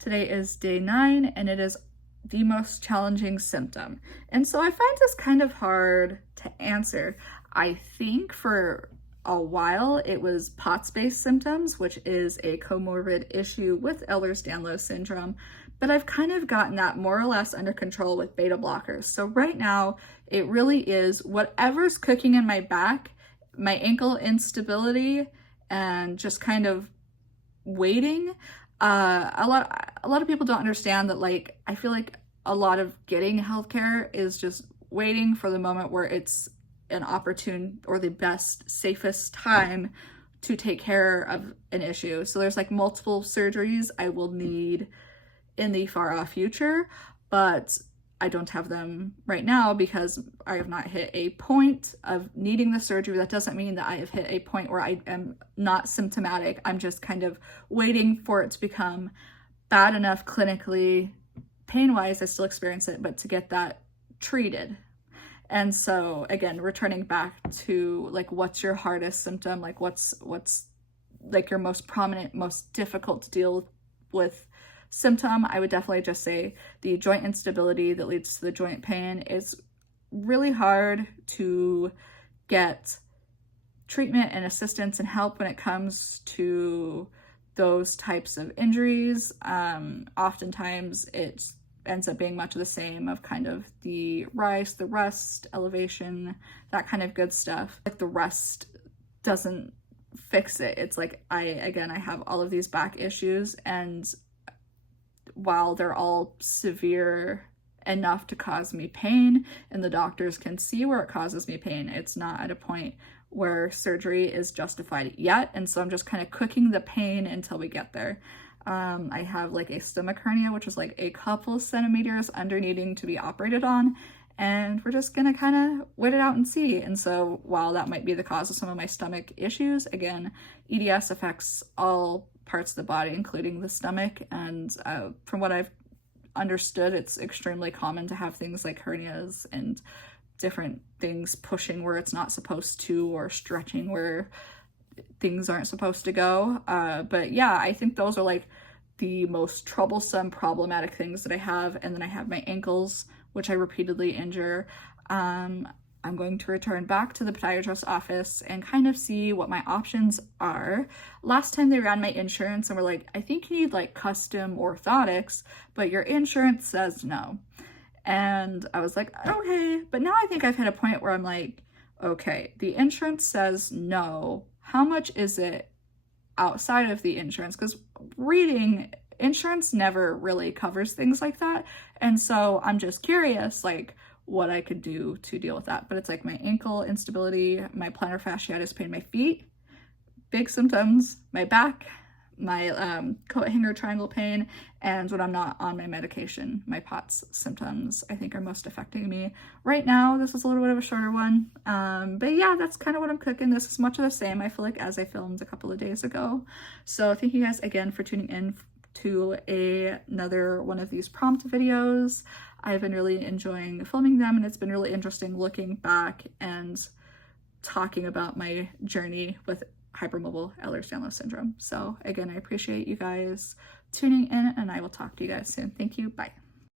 Today is day 9 and it is the most challenging symptom. And so I find this kind of hard to answer. I think for a while it was POTS-based symptoms, which is a comorbid issue with ehlers-danlos syndrome, but I've kind of gotten that more or less under control with beta blockers. So right now it really is whatever's cooking in my back, my ankle instability, and just kind of waiting. A lot of people don't understand that, like, I feel like a lot of getting healthcare is just waiting for the moment where it's an opportune or the best, safest time to take care of an issue. So there's like multiple surgeries I will need in the far off future, but I don't have them right now because I have not hit a point of needing the surgery. That doesn't mean that I have hit a point where I am not symptomatic. I'm just kind of waiting for it to become bad enough clinically, pain-wise, I still experience it, but to get that treated. And so again, returning back to like, what's your hardest symptom? Like what's like your most prominent, most difficult to deal with symptom? I would definitely just say the joint instability that leads to the joint pain. Is really hard to get treatment and assistance and help when it comes to those types of injuries. Oftentimes it ends up being much of the same of kind of the rice, the rust, elevation, that kind of good stuff. Like the rest doesn't fix it. It's like I have all of these back issues, and while they're all severe enough to cause me pain and the doctors can see where it causes me pain, it's not at a point where surgery is justified yet. And so I'm just kind of cooking the pain until we get there. I have like a stomach hernia, which is like a couple centimeters under needing to be operated on, and we're just gonna kind of wait it out and see. And so while that might be the cause of some of my stomach issues, again, EDS affects all parts of the body, including the stomach. And from what I've understood, it's extremely common to have things like hernias and different things pushing where it's not supposed to, or stretching where things aren't supposed to go. But yeah, I think those are like the most troublesome, problematic things that I have. And then I have my ankles, which I repeatedly injure. I'm going to return back to the podiatrist's office and kind of see what my options are. Last time they ran my insurance and were like, I think you need like custom orthotics, but your insurance says no. And I was like, okay, but now I think I've hit a point where I'm like, okay, the insurance says no. How much is it outside of the insurance? Because reading, insurance never really covers things like that. And so I'm just curious, like, what I could do to deal with that. But it's like my ankle instability, my plantar fasciitis pain, my feet, big symptoms, my back, my coat hanger triangle pain, and when I'm not on my medication, my POTS symptoms, I think, are most affecting me. Right now, this is a little bit of a shorter one, but yeah, that's kind of what I'm cooking. This is much of the same, I feel like, as I filmed a couple of days ago. So thank you guys again for tuning in to another one of these prompt videos. I've been really enjoying filming them, and it's been really interesting looking back and talking about my journey with hypermobile ehlers-danlos syndrome. So again, I appreciate you guys tuning in, and I will talk to you guys soon. Thank you. Bye.